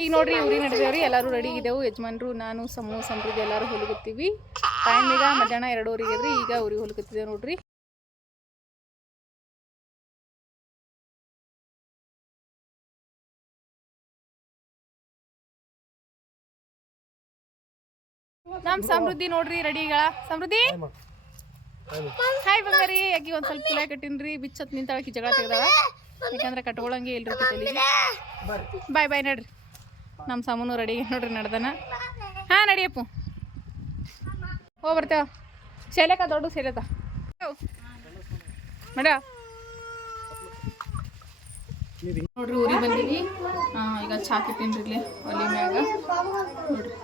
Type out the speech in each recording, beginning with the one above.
ಈಗ ನೋಡ್ರಿ ಊರಿಗೆ ನಡೆದೇವ್ರಿ ಎಲ್ಲರೂ ರೆಡಿ ಇದ್ದೆವು ಯಜಮಾನ್ರು ನಾನು ಸಮೃದ್ಧಿ ಎಲ್ಲರೂ ಹೊಲಗುತ್ತೀವಿ ಟೈಮ್ ಈಗ ಮಧ್ಯಾಹ್ನ 2:00 ಇದ್ರಿ ಈಗ ಊರಿಗೆ ಹೊಲಗುತ್ತಿದ್ದೇವೆ ನೋಡ್ರಿ ನಮ್ಮ ಸಮೃದ್ಧಿ ನೋಡ್ರಿ ರೆಡಿ ಈಗ ಸಮೃದ್ಧಿ ಹಾಯ್ ಬಂಗಾರಿ ಆಕಿ ಒಂದು ಸ್ವಲ್ಪ ಕುಲ ಕಟ್ಟಿನ್ರಿ ಬಿಚ್ಚತ್ ನಿಂತಾಳಕಿ ಜಗಳ ತೆಗ್ದಾಳ ಯಾಕಂದ್ರೆ ಕಟ್ಕೊಳಂಗೆ ಇಲ್ರಿ ತಲೆಗೆ ಬಾಯ್ ಬಾಯ್ ನಡ್ರಿ ನಮ್ಮ ಸಾಮಾನು ರೆಡಿ ನೋಡ್ರಿ ನಡ್ದನ ಹಾಂ ನಡಿಯಪ್ಪು ಹೋಗಿ ಬರ್ತೇವ ಶೈಲಕ ದೊಡ್ಡ ಶೈಲತ ಮೇಡ ನೋಡ್ರಿ ಊರಿಗೆ ಬಂದೀವಿ ಈಗ ಚಾ ಕಿಟ್ಟಿನ್ರಿ ಇಲ್ಲಿ ಒಲಿ ಮ್ಯಾಗ ನೋಡ್ರಿ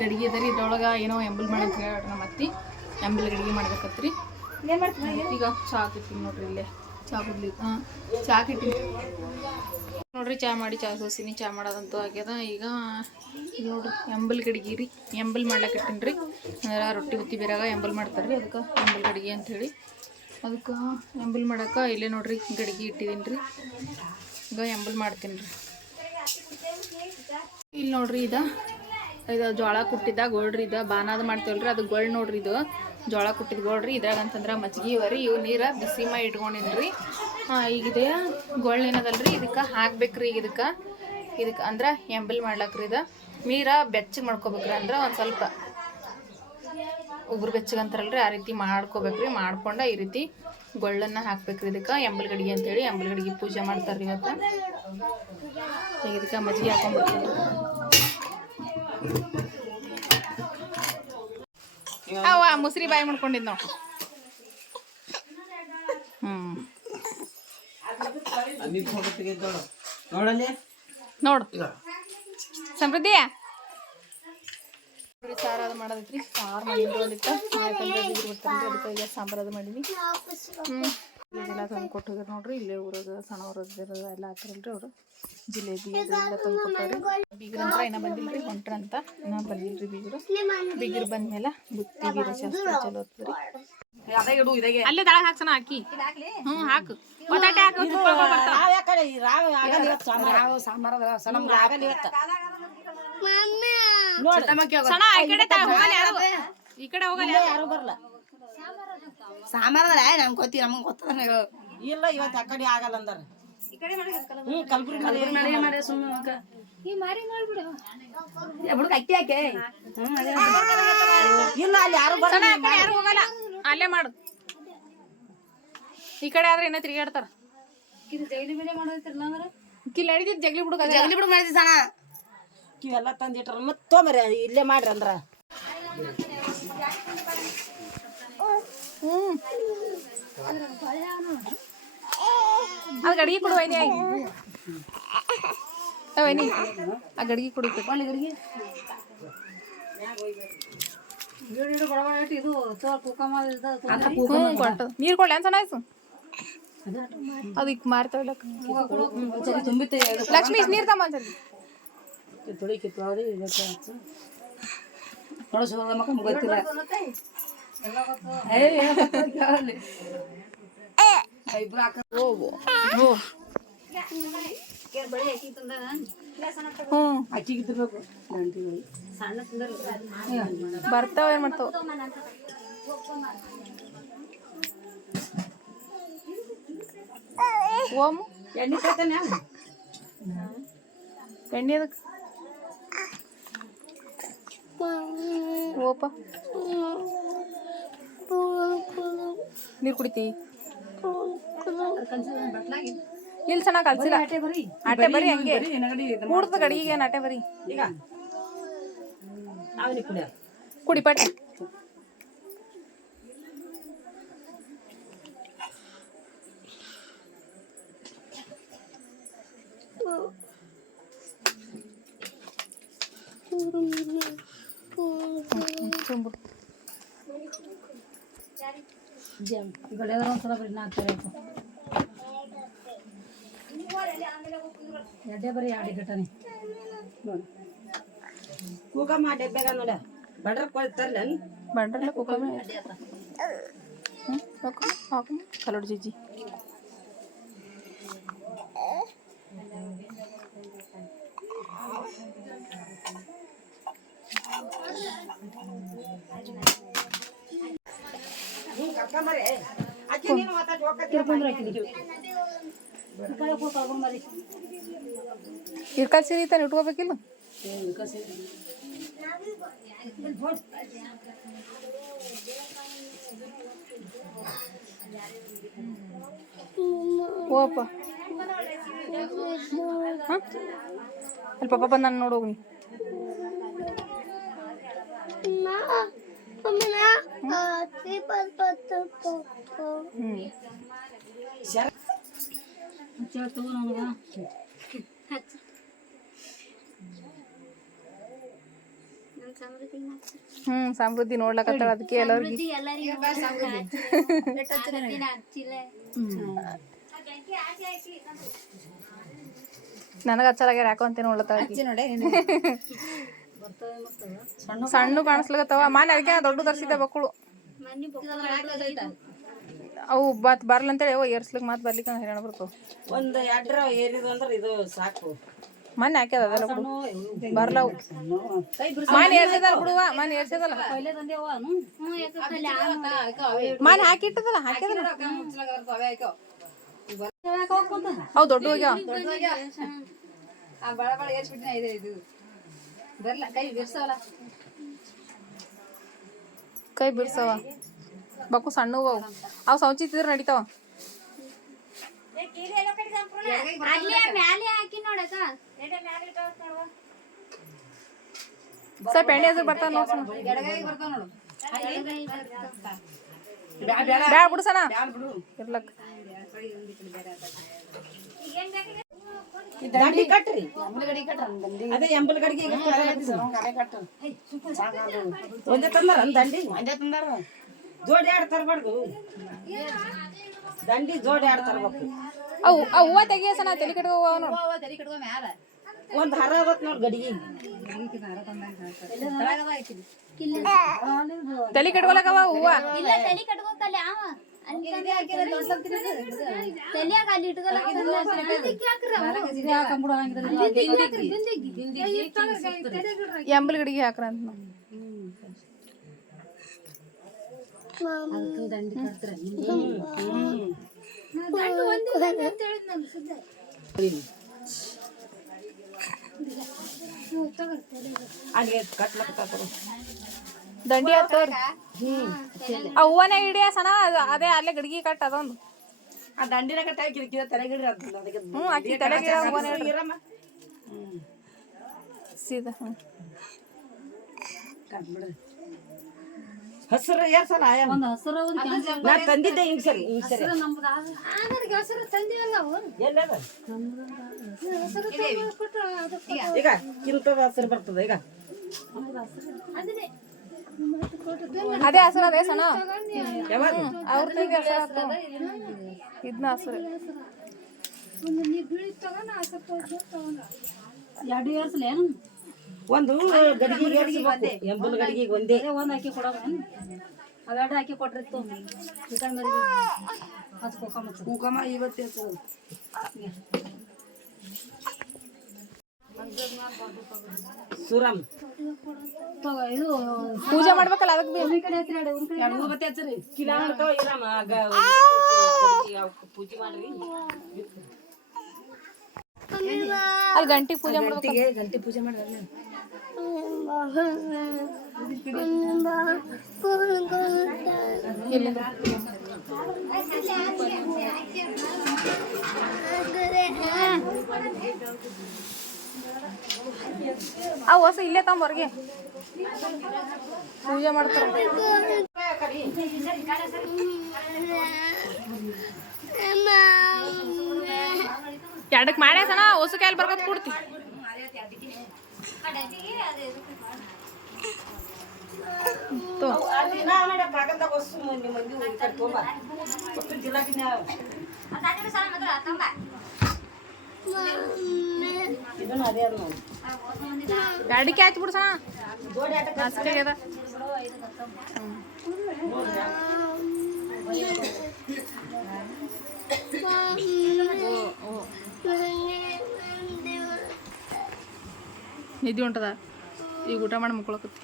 ಗಡಿಗೆ ಅದರಿ ಇದ್ರೊಳಗೆ ಏನೋ ಎಂಬಲ್ ಮಾಡಂತ ಹೇಳ್ರಿ ನಮ್ಮ ಅತ್ತಿ ಎಂಬಲ್ ಗಡಿಗೆ ಮಾಡ್ಬೇಕತ್ರಿ ಈಗ ಚಾ ಕಿಟ್ಟಿನಿ ನೋಡ್ರಿ ಇಲ್ಲೇ ಚಾ ಕುಡ್ಲಿ ಚಾ ಕಿಟ್ಟಿನಿ ನೋಡ್ರಿ ಚಾ ಮಾಡಿ ಚಾ ಸೋಸಿನಿ ಚಾ ಮಾಡೋದಂತೂ ಆಗ್ಯದ ಈಗ ನೋಡ್ರಿ ಎಂಬಲ್ ಗಡಿಗೆ ರೀ ಎಂಬಲ್ ಮಾಡ್ಲಕತ್ತೀನಿ ರೀ ಅಂದ್ರೆ ರೊಟ್ಟಿ ಹುತ್ತಿ ಬೇರಾಗ ಎಂಬಲ್ ಮಾಡ್ತಾರೆ ರೀ ಅದಕ್ಕೆ ಎಂಬಲ್ ಗಡಿಗೆ ಅಂಥೇಳಿ ಅದಕ್ಕೆ ಎಂಬಲ್ ಮಾಡಕ್ಕೆ ಇಲ್ಲೇ ನೋಡ್ರಿ ಗಡಿಗೆ ಇಟ್ಟಿದ್ದೀನಿ ರೀ ಈಗ ಎಂಬಲ್ ಮಾಡ್ತೀನಿ ರೀ ಇಲ್ಲಿ ನೋಡ್ರಿ ಇದು ಜೋಳ ಕುಟ್ಟಿದ್ದ ಗೋಳ್ರಿ ಇದು ಬಾನಾದ ಮಾಡ್ತೇವಲ್ರಿ ಅದು ಗೋಳ್ ನೋಡ್ರಿ ಇದು ಜೋಳ ಕುಟ್ಟಿದ ಗೋಳ್ರಿ ಇದ್ರಾಗ ಅಂತಂದ್ರೆ ಮಜ್ಜಿಗೆ ಇವರಿ ಇವು ನೀರು ಬಿಸಿ ಮಾಡಿ ಇಟ್ಕೊಂಡಿನ್ರಿ ಈಗಿದೆ ಗೋಳ್ ಏನದಲ್ರಿ ಇದಕ್ಕೆ ಹಾಕ್ಬೇಕ್ರಿ ಈಗ ಇದಕ್ಕೆ ಅಂದ್ರೆ ಎಂಬಲ್ ಮಾಡ್ಲಕ್ರಿ ಇದು ನೀರು ಬೆಚ್ಚಗೆ ಮಾಡ್ಕೋಬೇಕ್ರಿ ಅಂದ್ರೆ ಒಂದು ಸ್ವಲ್ಪ ಉಗುರು ಬೆಚ್ಚಗೆ ಅಂತಾರಲ್ರಿ ಆ ರೀತಿ ಮಾಡ್ಕೋಬೇಕ್ರಿ ಮಾಡ್ಕೊಂಡು ಈ ರೀತಿ ಗೊಳ್ಳನ್ನು ಹಾಕ್ಬೇಕ್ರಿ ಇದಕ್ಕೆ ಎಂಬಲ್ ಗಡಿಗೆ ಅಂತೇಳಿ ಎಂಬಲ್ ಗಡಿಗೆ ಪೂಜೆ ಮಾಡ್ತಾರ್ರಿ ಇವತ್ತು ಈಗ ಇದಕ್ಕೆ ಮಜ್ಜಿಗೆ ಹಾಕೊಂಡ್ಬಿಡ್ತೀನಿ ಅವ ಮುಸ್ರಿ ಬಾಯಿ ಮಾಡ್ಕೊಂಡಿದ್ ನಾವು ನೋಡು ಸಮೃದ್ಧಿ ಸಾರು ಅದು ಮಾಡೋದೈತ್ರಿ ಸಾರು ಮಾಡಿದ್ರು ಒಂದಿಟ್ಟು ಯಾಕಂದ್ರೆ ಬರ್ತಾನೆ ಅದಕ್ಕೆ ಈಗ ಸಾಂಬಾರು ಅದು ಮಾಡೀನಿ ಇದೆಲ್ಲ ತಂದು ಕೊಟ್ಟು ಹೋಗ್ಯಾರ ನೋಡ್ರಿ ಇಲ್ಲೇ ಊರಾಗ ಸಣ್ಣ ಊರಾಗ ಎಲ್ಲ ಹಾಕ್ತಾರಲ್ರಿ ಅವರು ಜಿಲೇಬಿ ಅದೆಲ್ಲ ತಂದು ಕೊಟ್ಟಾರೆ ಬೀಗ್ರ ಅಂತ ಏನೋ ಬಂದಿಲ್ರಿ ಹೊಂಟ್ರ ಅಂತ ಏನೋ ಬಂದಿಲ್ರಿ ಬೀಗ್ರು ಬಂದ್ಮೇಲೆ ಬುತ್ತಿ ಬೀರ ಶಾಸ್ತ್ರ ಚಲೋ ಹೋಗ್ತದ್ರಿ ಅಲ್ಲೇ ದಾಳ ಹಾಕ್ಸನ ಹಾಕಿ ಹಾಕು ಬಟಾಟೆ ಹಾಕಿ ಈ ಕಡೆ ಹೋಗಲ್ಲ ಯಾರು ಬರಲ್ಲ ಸಾಂಬಾರ ನಮ್ಗೆ ಗೊತ್ತಿ ನಮ್ಗೆ ಗೊತ್ತದ ಇಲ್ಲ ಇವತ್ತು ಆ ಕಡೆ ಆಗಲ್ಲ ಅಂದಾರ ಕಲ್ಬುರ್ಗಿ ಅಕ್ಕಿ ಹಾಕೆ ಇಲ್ಲ ಅಲ್ಲಿ ಯಾರು ಯಾರು ಹೋಗಲ್ಲ ಅಲ್ಲೇ ಮಾಡು ಈ ಕಡೆ ಆದ್ರೆ ಏನೋ ತಿರುಗಾಡ್ತಾರ ಜಗಲಿ ಬಿಡಿ ಮಾಡೋದಿಲ್ಲ ಕಿಲ್ ಹಿಡಿದಿದ್ದು ಜಗಲಿ ಬಿಡು ಮಾಡಿದ್ವಿ ಸಣ್ಣ ಇವೆಲ್ಲ ತಂದಿಟ್ರ ಮತ್ತೆ ತೊಂಬರಿ ಇಲ್ಲೇ ಮಾಡ್ರಿ ಅಂದ್ರ ಅದು ಗಡಿಗೆ ಕೊಡು ವೈನಿ ವೈನಿ ಆ ಗಡಿಗೆ ಕೊಡು ಗಡಿಗೆ ನೀರು ಕೊಡ್ಲಿ ಅಂತ ಚೆನ್ನಾಯ್ತು ಅದಕ್ಕೆ ಮಾರ್ತಾವ ಲಕ್ಷ್ಮೀ ನೀರು ತಮ್ಮ ಗೊತ್ತಿಲ್ಲ ಬರ್ತಾವ ಏನ್ ಮಾಡ್ತಾವ ಓಮ್ ಎಣ್ಣೆ ತರ್ತಾನೆ ಎಣ್ಣೆ ಅದಕ್ಕೆ ಓಪ ನೀರು ಕುಡಿತಿ ಇಲ್ಲಿ ಚೆನ್ನಾಗಿ ಕಲ್ಸಿಲ್ಲ ಆಟೆ ಬರಿ ಹಂಗೆ ಕೂಡ್ದ ಗಡಿಗೆ ಏನು ಆಟೆ ಬರಿ ಕುಡಿ ಪಟ್ಟಿ ತುಂಬು ಒಂದ್ಸಲ ಬರೀ ನಾಲ್ಕು ಎಡ್ಡೆ ಬರೀ ಆಡಿ ಘಟನೆ ನೋಡಿ ಕೂಕಮ್ಮ ಡೆಬ್ಬೆಗ ನೋಡ ಬಡ್ರ ಕೊಳ್ತಾರಲ್ಲ ಬಂಡ್ರಲ್ಲ ಕೂಕಮ್ಮ ಹಾಕು ಕಲೋಡ್ ಜಿಜ್ಜಿ ಇರ್ಕಲ್ ಸೀರೆ ತಾನೆ ಇಟ್ಕೋಬೇಕಿಲ್ಲ ಓಪ ಅಲ್ಲಿ ಪಾಪ ಬಂದ ನಾನು ನೋಡೋಗಿ ಸಮೃದ್ಧಿ ನೋಡ್ಲಕತ್ತಾಳ ಅದಕ್ಕೆ ಎಲ್ಲರಿಗೆ ನನಗ ಹಚ್ಚಲಾಗ್ಯಾರ ಯಾಕೋ ಅಂತ ನೋಡ್ಲತ್ತಾಳ ಸಣ್ಣ ಕಾಣಿಸ್ಲಕತ್ತವ ಮಾನ್ ಅದಕ್ಕೆ ದೊಡ್ಡ ತರ್ಸಿದ್ದ ಬಕ್ಕಳು ಅವು ಬರ್ಲಂತೇಳಿ ಅವ ಏರ್ಸ್ಲಿಕ್ ಮಾತು ಬರ್ಲಿಕ್ಕೆ ಹೈರಾಣ ಬರ್ತಾವ ಒಂದು ಎಡ್ರ ಏರಿದು ಅಂದ್ರೆ ಇದು ಸಾಕು ಮನೆ ಹಾಕ್ಯದ ಅದೆಲ್ಲ ಬರ್ಲವು ಮನೆ ಏರ್ಸದಲ್ಲ ಬಿಡುವ ಮನೆ ಏರ್ಸದಲ್ಲ ಮನೆ ಹಾಕಿಟ್ಟದಲ್ಲ ಹಾಕ್ಯದಲ್ಲ ಅವು ದೊಡ್ಡ ಹೋಗ್ಯಾವ ಕೈ ಬಿಡ್ಸವ ಬಕ್ಕು ಸಣ್ಣವು ಅವು ಸೌಚಿತ್ತಿದ್ರೆ ನಡಿತಾವ ಸರ್ ಪೆಂಡೆ ಹೆಸರು ಬರ್ತಾವ ನೋಡು ಬ್ಯಾಡ ಬಿಡ್ಸಣ ಇರ್ಲಕ್ ದಂಡಿ ಕಟ್ರಿ ಅದೇ ಎಂಬಲ್ ಗಡಿಗೆ ಒಂದೇ ತಂದಾರ ದಂಡಿ ಜೋಡಿ ಆಡ್ ತರ್ಬಾರ್ದು ದಂಡಿ ಜೋಡಿ ಆಡ್ ತರ್ಬೇಕು ಅವು ಹೂವ ತೆಗಿಯಸನ ತಲೆ ಕಟ್ಕೋ ಒಂದ್ ಹರ ಅದತ್ ನೋಡ್ ಗಡಿಗೆ ತಲೆ ಕಟ್ಕೊಳಕವ ಹೂವ ಎಂಬಲ್ ಗಡಿಗೆ ಹಾಕ್ರ ಅಂತ ದಂಡಿ ಹತ್ತೋರಿ ಆ ಹೂವನೇ ಹಿಡಿಯ ಸಣ ಅದೇ ಅಲ್ಲೇ ಗಡಿಗೆ ಕಟ್ ಅದೊಂದು ಆ ದಂಡಿನ ಕಟ್ಟ ತಲೆಗಿಡ್ರಿ ಅಕ್ಕಿ ತಲೆಗಿಡ ಹೂವನೇ ಸೀದಾ ಹಸಿರು ಏರ್ಸಲ್ಲ ನಾ ತಂದಿದ್ದೆ ಹಿಂಗ್ ಸರಿ ಈಗ ಕಿಂತದ ಹಸಿರು ಬರ್ತದ ಈಗ ಅದೇ ಹಸಿರು ಅದೇ ಸಣ ಅವ್ರ ಇದನ್ನ ಹಸಿರು ಒಂದು ಗಡಿಗೆ ಎಂಬಲ್ ಗಡಿಗೆ ಒಂದೇ ಒಂದ್ ಹಾಕಿ ಕೊಡ ಅವೆರಡು ಹಾಕಿ ಕೊಟ್ರಿತ್ತು ಕುಂಕುಮ ಇವತ್ತೇ ಸುರಂ ಇದು ಪೂಜೆ ಮಾಡ್ಬೇಕಲ್ಲ ಅದಕ್ಕೆ ಪೂಜೆ ಮಾಡ್ರಿ ಅಲ್ಲಿ ಗಂಟಿ ಪೂಜೆ ಮಾಡ್ಬೇಕು ಗಂಟೆ ಪೂಜೆ ಮಾಡ್ರಿ ಆ ಹೊಸ ಇಲ್ಲೇ ತಗೊಂಬರ್ಗೆ ಪೂಜೆ ಮಾಡ್ತಾರ ಎರಡಕ್ಕೆ ಮಾಡ್ಯ ಸಣ ಹೊಸ ಕಾಯಲ್ಲಿ ಬರ್ಕೋತ ಕೊಡ್ತಿ ಎರಡಕ್ಕೆ ಆಯ್ತು ಬಿಡು ಸಣ ಅಷ್ಟೇ ಅದ ನಿದ್ದೆ ಹೊಂಟದ ಈಗ ಊಟ ಮಾಡಿ ಮುಕ್ಕೊಳಕತ್ತಿ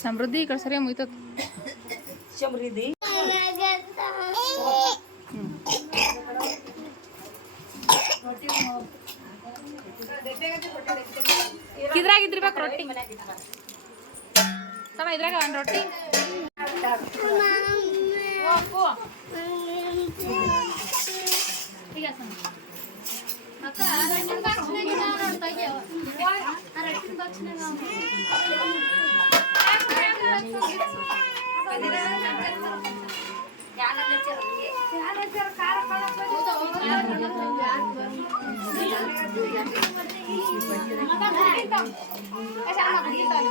ಸಮೃದ್ಧಿ ಈ ಕಡೆ ಸರಿಯ ಮುಯ್ತದ ಸಮೃದ್ಧಿ ಇದ್ರಾಗಿದ್ದಿರ್ಬೇಕು ರೊಟ್ಟಿ ತಮ್ಮ ಇದ್ರಾಗ ಒಂದು ರೊಟ್ಟಿ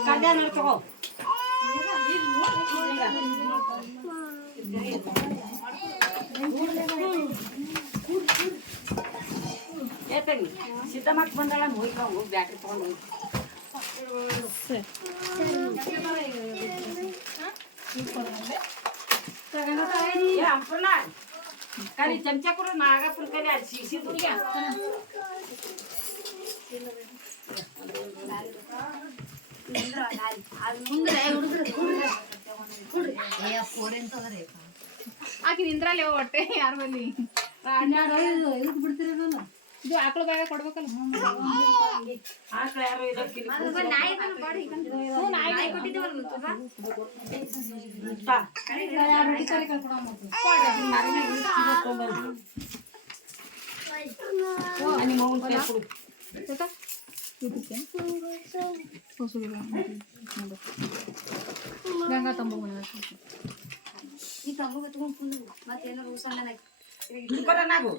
ಕಡ್ಯಾನ ತಗೋ ಏತಗಿ ಸಿದ್ದಮ್ಮಕ್ಕೆ ಬಂದಾಳ ಹೋಗಿ ಬ್ಯಾಟ್ರಿ ತಗೊಂಡು ಹೋಗಿ ಅಂಪುರ್ಣ ಕರಿ ಚಮಚ ಕೊಡು ನಾಗಪ್ಪನ ಕಲಿ ಅದು ಸಿಸಿದ್ದು ಆಕಿ ನಿಂದ್ರಲ್ಲಿ ಹೊಟ್ಟೆ ಯಾರ ಬಲ್ಲಿ ಇದಕ್ಕೆ ಬಿಡ್ತಿರೋದಲ್ಲ ಇದು ಆಕಳ ಬ್ಯಾಗ ಕೊಡ್ಬೇಕಲ್ಲ ಆಕಳ ಯಾರು ಇದಕ್ಕೆ ಗಂಗಾ ತಂಬ ಈ ತಂಬು ಕತ್ಕೊಂಡು ಫುಲ್ ಮತ್ತೇನೋ ರೂಸಂಗನ ನಾವು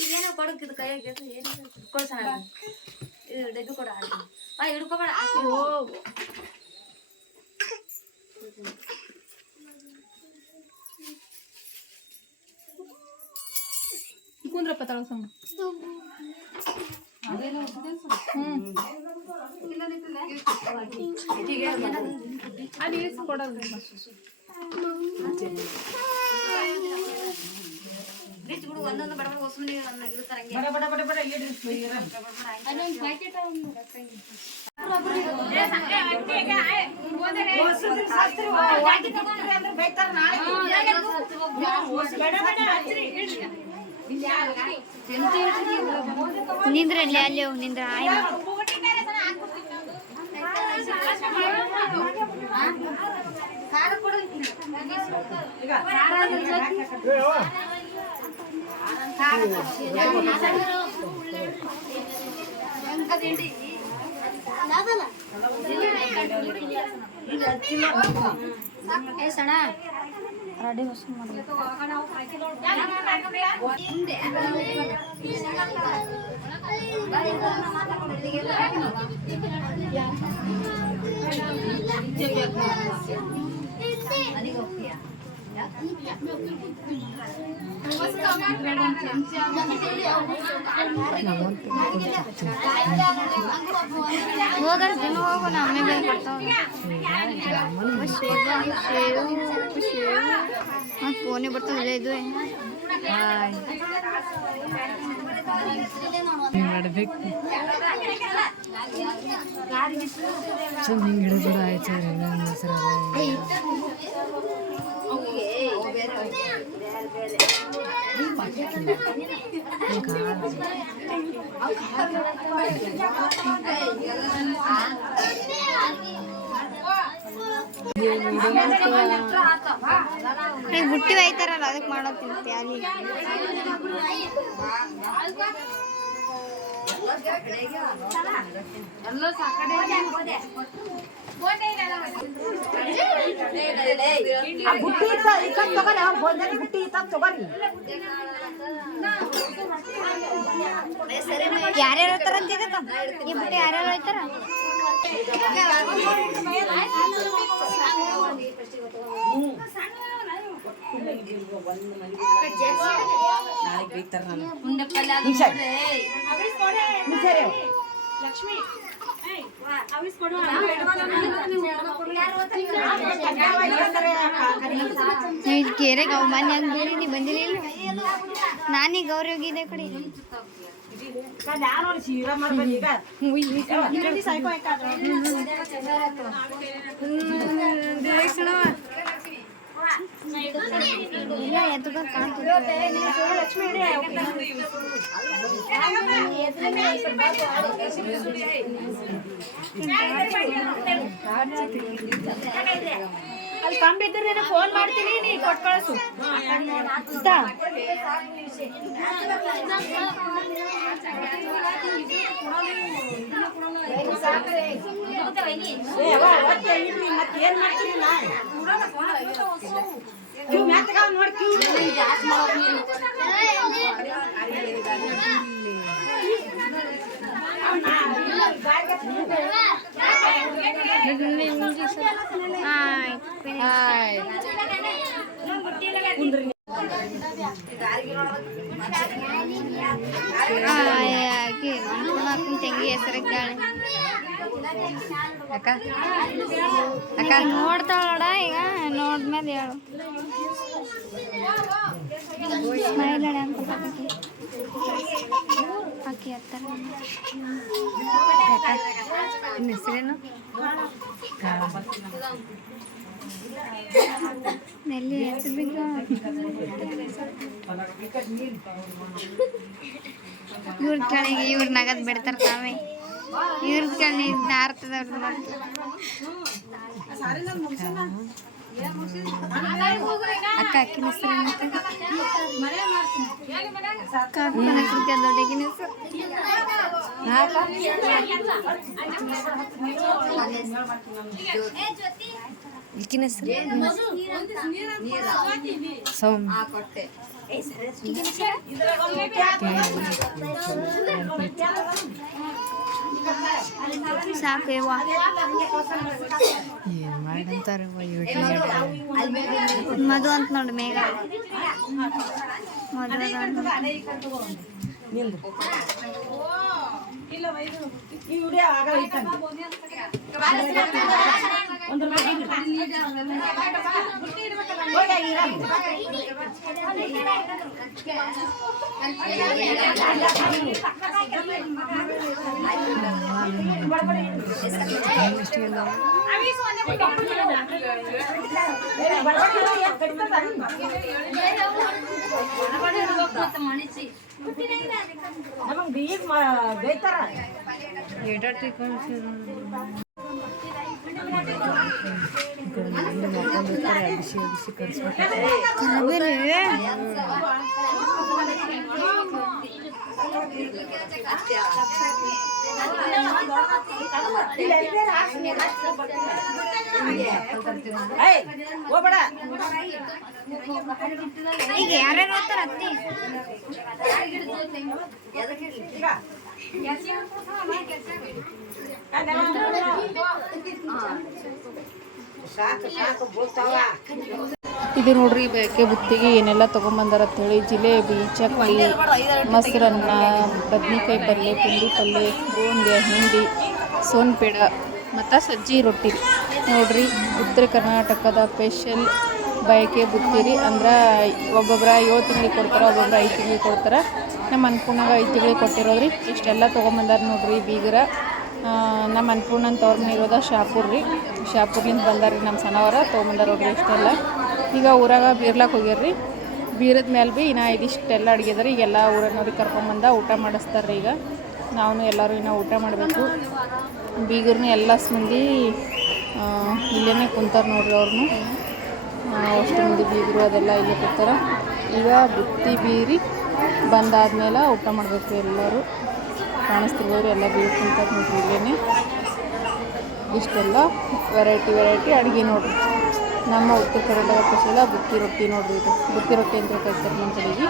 ಈಗೇನೋ ಕೊಡಕ್ಕಿದು ಕೈಯಾಗ ಏನು ಕೊಡ್ಸೋಣ ಇದು ಡಬ್ಬಿ ಕೊಡ ಹಿಡ್ಕೊಬೇಡ ಕುಂದ್ರಪ್ಪ ತಳಗ ಸಮ ಅದು ಇಳಿಸಿ ಕೊಡೋದು ರಿಚ್ ಗುಡು ಒಂದೊಂದು ಬಡ ಬಡ ಹೊಸಮನಿ ಇಡ್ತಾರಂಗೆ ಬಡ ಬಡ ಬಡ ಬಡ ಇಡ್ರಿ ಅದೊಂದು ಪ್ಯಾಕೆಟ್ ನಿಂದ್ರೆ ಅಲ್ಲಿ ನಿಂದ್ರ ಖಾರ ಕೊಡು ಸಣ ರೆಡಿ ಹೊಸ ಹೋಗಣ ದಿನ ಹೋಗೋಣ ಆಮೇಲೆ ಕೊಡ್ತಾವ ಮತ್ತು ಫೋನೇ ಬರ್ತಾವಿಲ್ಲ ಇದು ಚಂದ ಹಿಂಗೆ ಹಿಡಿದು ಆಯ್ತು ಬುಟ್ಟಿ ಒಯ್ತಾರಲ್ಲ ಅದಕ್ಕೆ ಮಾಡತ್ತೀನಿ ಪ್ಯಾಲಿ ಯಾರ್ಯಾರು ಹೋಗ್ತಾರ ಅಂತ ಈ ಬುಟ್ಟಿ ಯಾರ್ಯಾರು ಹೋಗ್ತಾರ ನಾಳೆಗೆ ಬೈತಾರ ನಾನು ಕೇರೆಗೆ ಅವು ಮನೆ ಹಂಗೆ ಬೀಳಿನಿ ಬಂದಿರಲಿಲ್ಲ. ನಾನೀಗ ಗೌರಿ ಹೋಗಿದ್ದೆ ಕಡೆ. ಅಲ್ಲಿ ಕಂಬಿದ್ರೆ ಫೋನ್ ಮಾಡ್ತೀನಿ, ನೀ ಕೊಟ್ಟು ಕಳಿಸು. ತಂಗಿ ಹೆಸರಿದ್ದಾಳೆ ಅಕ್ಕ. ಅಕ್ಕ ನೋಡ್ತಾವಳ ಈಗ, ನೋಡ್ಮೇಲೆ ಹೇಳು. ಸ್ಮೈಲ್ ಆಕಿ ಹತ್ತಾರ. ನಿನ್ನ ಹೆಸರೇನು? ನೆಲ್ಲಿ ಹೆಸರು ಬಿದ್ದು ಇವ್ರ ಕಡೆಗೆ ಇವ್ರ ನಗದ್ ಬಿಡ್ತಾರ ತಾವೇ. ಇವ್ರ ಕಡೆ ನಾರ್ತದವ್ರ ಅಕ್ಕ. ಅಕ್ಕಿನ ಹೆಸರು ದೊಡ್ಡಗಿನ ಹೆಸರು ಈಕಿನ ಹೆಸರು ಸೌಮ್ಯ. ಸಾಕು ಯವ್ವ. ಏನು ಮಾಡಂತಾರ ಮಧು ಅಂತ ನೋಡಿ ಮೇಘ. ಮಧು ಈಗ ಯಾರ್ಯಾರು ಓದ್ತಾರ ಅತ್ತಿ? ಇದು ನೋಡ್ರಿ ಬೇಕೆ ಬುತ್ತಿಗೆ ಏನೆಲ್ಲ ತೊಗೊಂಬಂದಾರ ಅಂತೇಳಿ. ಜಿಲೇಬಿ, ಚಕ್ಲಿ, ಮೊಸರನ್ನ, ಬದ್ನಿಕಾಯಿ ಪಲ್ಯ, ಪುಂಡಿ ಪಲ್ಯ, ಬೂಂದಿ, ಹಿಂಡಿ, ಸೋನ್ಪೇಡ ಮತ್ತು ಸಜ್ಜಿ ರೊಟ್ಟಿ ನೋಡ್ರಿ. ಉತ್ತರ ಕರ್ನಾಟಕದ ಸ್ಪೆಷಲ್ ಬಯಕೆ ಬುತ್ತಿ ಅಂದ್ರೆ ಒಬ್ಬೊಬ್ಬರ 7 ತಿಂಗಳಿಗೆ ಕೊಡ್ತಾರೆ, ಒಬ್ಬೊಬ್ಬರ 5 ತಿಂಗಳಿಗೆ ಕೊಡ್ತಾರೆ. ನಮ್ಮ ಅನ್ಪೂರ್ಣಾಗ 5 ತಿಂಗಳಿಗೆ ಕೊಟ್ಟಿರೋದ್ರಿ. ಇಷ್ಟೆಲ್ಲ ತೊಗೊಂಬಂದಾರ ನೋಡ್ರಿ ಬೀಗರ. ನಮ್ಮ ಅನ್ಪೂರ್ಣ ಅಂತ ಅವ್ರ ಮನೆ ಇರೋದ ಶಾಪುರ್ ರೀ. ಶಾಪುರ್ಲಿಂದ ಬಂದಾರ್ರಿ ನಮ್ಮ ಸಣ್ಣವರ ತೊಗೊಂಬಂದಾರ ನೋಡ್ರಿ ಇಷ್ಟೆಲ್ಲ. ಈಗ ಊರಾಗ ಬೀರ್ಲಾಕ್ಕೆ ಹೋಗ್ಯಾರ್ರಿ. ಬೀರದ ಮೇಲೆ ಭೀ ಇನ್ನು ಇದಿಷ್ಟೆಲ್ಲ ಅಡುಗೆ ಅದ ರೀ. ಈಗೆಲ್ಲ ಊರನ್ನವ್ರಿಗೆ ಕರ್ಕೊಂಬಂದ ಊಟ ಮಾಡಿಸ್ತಾರೆ. ಈಗ ನಾವು ಎಲ್ಲರೂ ಇನ್ನೂ ಊಟ ಮಾಡಬೇಕು. ಬೀಗರ್ನು ಎಲ್ಲ ಮಂದಿ ಇಲ್ಲೇ ಕುಂತಾರೆ ನೋಡ್ರಿ. ಅವ್ರನ್ನೂ ಅಷ್ಟು ಮಂದಿ ಬೀಗರು ಅದೆಲ್ಲ ಇಲ್ಲೇ ಕೂತಾರೆ. ಈಗ ಬುತ್ತಿ ಬೀರಿ ಬಂದಾದ್ಮೇಲೆ ಊಟ ಮಾಡಬೇಕು. ಎಲ್ಲರೂ ಕಾಣಿಸ್ತಿರ್ಬೋದು, ಎಲ್ಲ ಬೀರು ಕುಂತಾರೆ ನೋಡ್ರಿ ಇಲ್ಲೇ. ಇಷ್ಟೆಲ್ಲ ವೆರೈಟಿ ಅಡುಗೆ ನೋಡ್ರಿ. ನಮ್ಮ ಉತ್ತರ ಕರ್ನಾಟಕ ಸ್ಪೆಷಲ ಬುತ್ತಿ ರೊಟ್ಟಿ ನೋಡ್ರಿ. ಇದು ಬುತ್ತಿ ರೊಟ್ಟಿ ಅಂತ ಕರಿತಾರೆ ನಮ್ಮ ಕಡೆಗೆ.